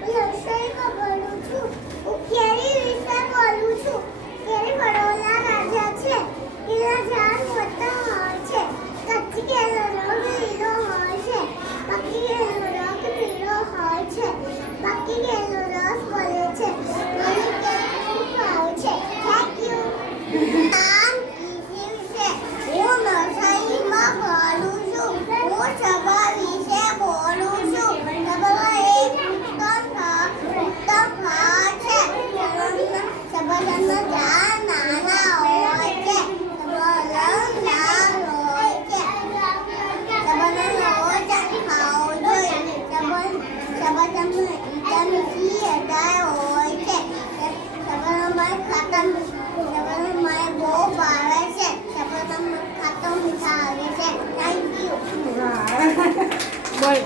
હું રસોઈમાં બોલું છું. હું કેરી વિશે બોલું છું. કેરી ફળોના રાજા છે. એના ઝાડ મોટા હોય છે. કચ્ચી કેરીનો રંગ લીલો હોય છે. પાકી કેરીનો રંગ પીળો હોય છે. પાકી કેરીનો રસ બને છે. મને કેરી ખૂબ ભાવે છે. Thank you. નામ કીધી વિશે હું નર્સરીમાં ભણું છું. હું સભા વિશે બોલું છું. સભામાં એક ઉત્તમ ભાગ છે. સભાના ઝાડ નાના હોય છે. સભાનો રંગ લાલ હોય છે. સભાનો રોજ ખાવો જોઈએ. સભામાં વિટામિન સી વધારે હોય છે. સભામાં ખાતર મને બહુ ભાવે છે. સભામાં ખાતર મીઠા આવે છે. Thank you. બોલ